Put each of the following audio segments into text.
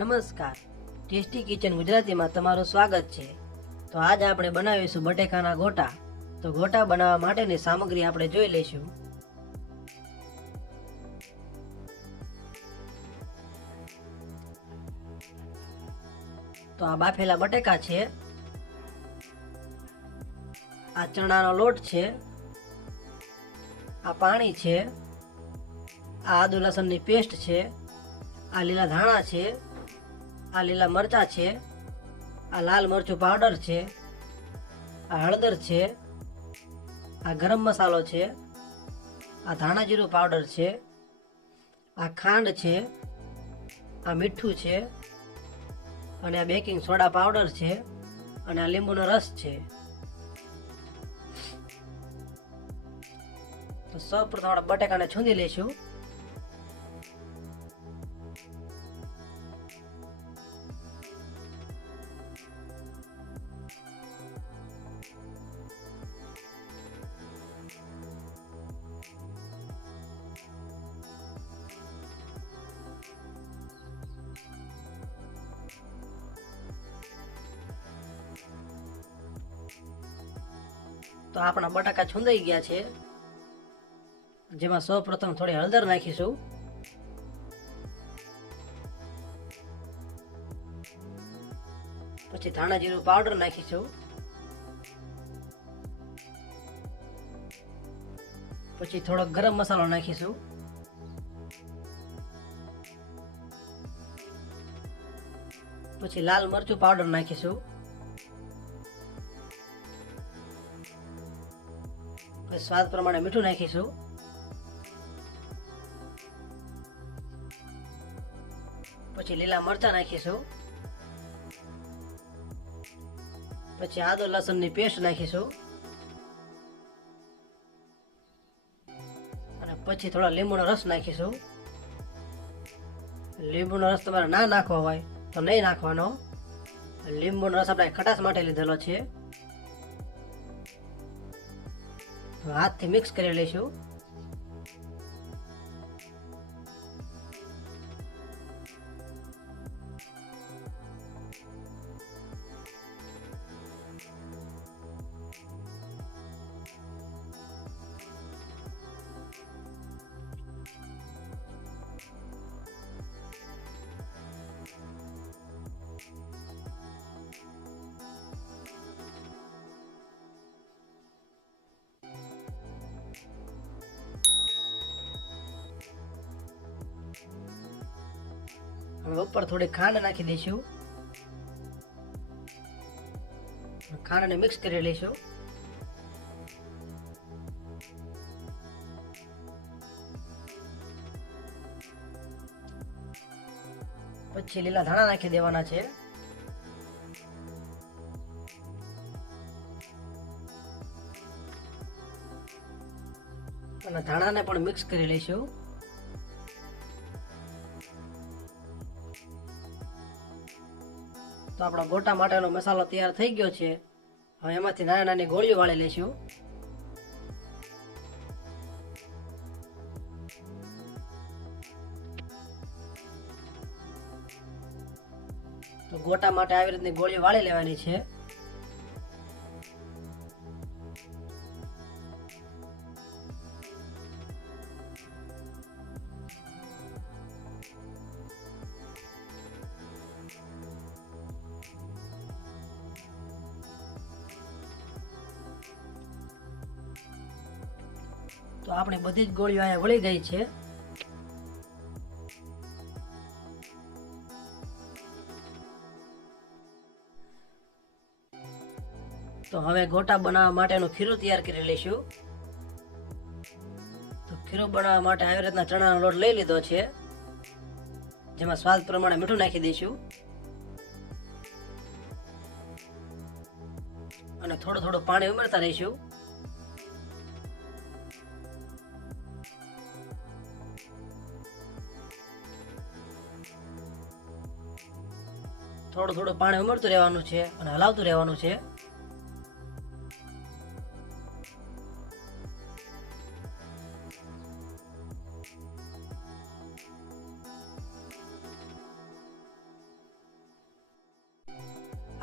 નમસ્કાર, tasty kitchen ગુજરાતીમાં તમારું સ્વાગત છે. તો આજ આપણે બનાવીશું બટેકાના ગોટા. તો ગોટા બનાવવા માટેની સામગ્રી આપણે જોઈ લઈશું. તો આ બાફેલા બટેકા છે, આ ચણાનો લોટ છે, આ પાણી છે, આ આદુ લસણની પેસ્ટ છે, આ લીલા ધાણા છે, આ લીલા મરચાં છે, આ લાલ મરચું પાવડર છે, આ હળદર છે, આ ગરમ મસાલો છે, આ ધાણા જીરું પાવડર છે, આ ખાંડ છે, આ મીઠું છે, અને આ બેકિંગ સોડા પાવડર છે, અને આ લીંબુનો રસ છે. તો સૌપ્રથમ આપણે બટેકાને છૂંદી લઈશું. તો આપણા બટાકા છૂંદાઈ ગયા છે, જેમાં સૌપ્રથમ થોડી હળદર નાખીશું, પછી ધાણા જીરું પાવડર નાખીશું, પછી થોડો ગરમ મસાલો નાખીશું, પછી લાલ મરચું પાવડર નાખીશું, પછી સ્વાદ પ્રમાણે મીઠું નાખીશું, પછી લીલા મરચાં નાખીશું, પછી આદુ લસણની પેસ્ટ નાખીશું, અને પછી થોડો લીંબુનો રસ નાખીશું. લીંબુનો રસ તમારે ના નાખવો હોય તો નહીં નાખવાનો. લીંબુનો રસ આપણે ખટાશ માટે લીધેલો છે. હાથથી મિક્સ કરી લઈશું. હવે ઉપર થોડી ખાંડ નાખી દઈશું. ખાંડને મિક્સ કરી લઈશું. પછી લીલા ધાણા નાખી દેવાના છે. અને ધાણાને પણ મિક્સ કરી લઈશું. તો આપણા ગોટા માટેનો મસાલો તૈયાર થઈ ગયો છે. હવે એમાંથી નાની નાની ગોળીઓ વાળી લઈશું. તો ગોટા માટે આવી રીતની ગોળીઓ વાળી લેવાની છે. તો આપણે બધી જ ગોળીઓ અહીંયા વળી ગઈ છે. તો હવે ગોટા બનાવવા માટેનું ખીરું તૈયાર કરી લઈશું. તો ખીરું બનાવવા માટે આવી રીતના ચણાનો લોટ લઈ લીધો છે, જેમાં સ્વાદ પ્રમાણે મીઠું નાખી દઈશું, અને થોડું થોડું પાણી ઉમેરતા રહીશું. થોડું થોડું પાણી ઉમેરતું રહેવાનું છે અને હલાવતું રહેવાનું છે.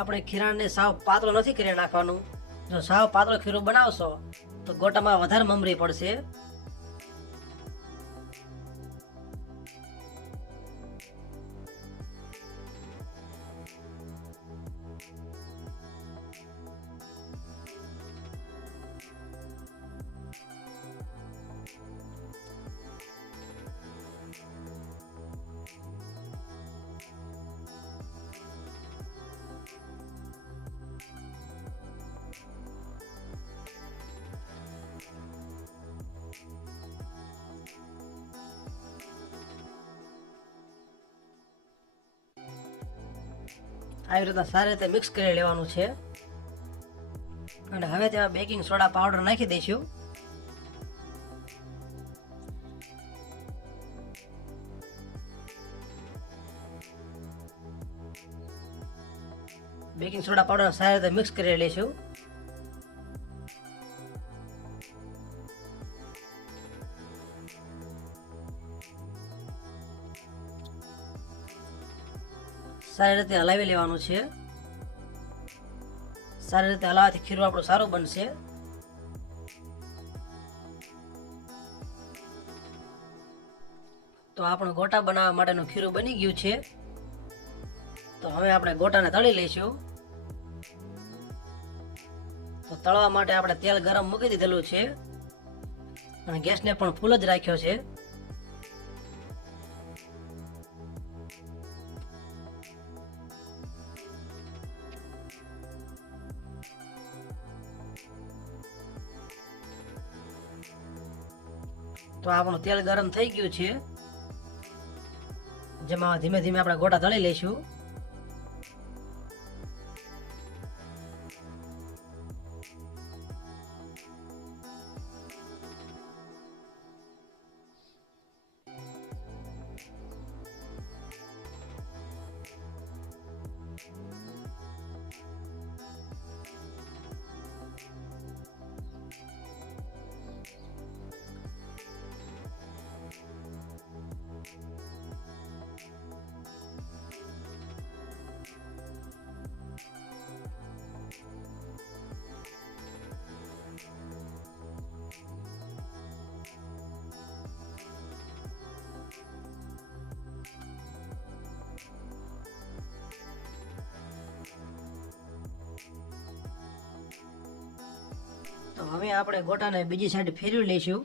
આપણે ખીરાને સાવ પાતળો નથી કરી નાખવાનું. જો સાવ પાતળો ખીરો બનાવશો તો ગોટામાં વધારે મમરી પડશે. આવી રીતના સારી રીતે મિક્સ કરી લેવાનું છે. અને હવે તેમાં બેકિંગ સોડા પાવડર નાખી દઈશું. બેકિંગ સોડા પાવડર સારી રીતે મિક્સ કરી લઈશું. સારી રીતે હલાવી લેવાનું છે. સારી રીતે હલાવવાથી ખીરું આપણું સારું બનશે. તો આપણું ગોટા બનાવવા માટેનું ખીરું બની ગયું છે. તો હવે આપણે ગોટાને તળી લઈશું. તો તળવા માટે આપણે તેલ ગરમ મૂકી દીધેલું છે અને ગેસને પણ ફૂલ જ રાખ્યો છે. તો આપણું તેલ ગરમ થઈ ગયું છે, જેમાં ધીમે ધીમે આપણે ગોટા તળી લઈશું. તો હવે આપણે ગોટાને બીજી સાઈડ ફેરવી લઈશું.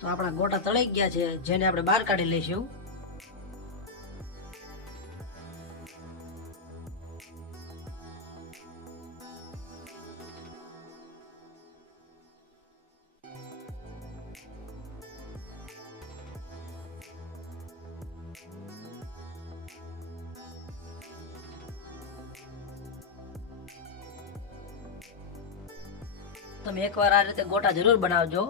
તો આપણા ગોટા તળાઈ ગયા છે, જેને આપણે બહાર કાઢી લઈશું. તમે એકવાર આ રીતે ગોટા જરૂર બનાવજો.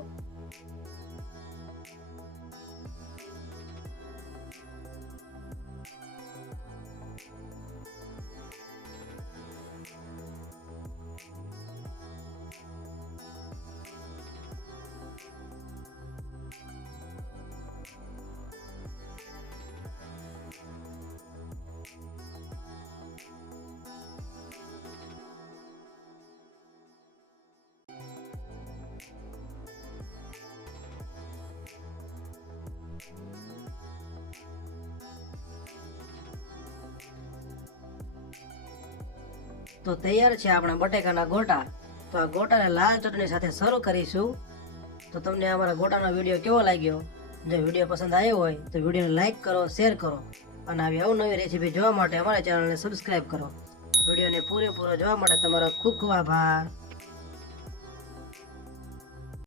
તો તૈયાર છે આપણા બટેકાના ગોટા. તો આ ગોટાને લાલ ચટણી સાથે સર્વ કરીશું. તો તમને અમારા ગોટાનો વિડીયો કેવો લાગ્યો? જો વિડીયો પસંદ આવ્યો હોય તો વિડીયોને લાઈક કરો, શેર કરો અને આવી અવનવી રેસીપી જોવા માટે અમારા ચેનલને સબસ્ક્રાઈબ કરો. વિડીયોને પૂરેપૂરો જોવા માટે તમારો ખૂબ ખૂબ આભાર.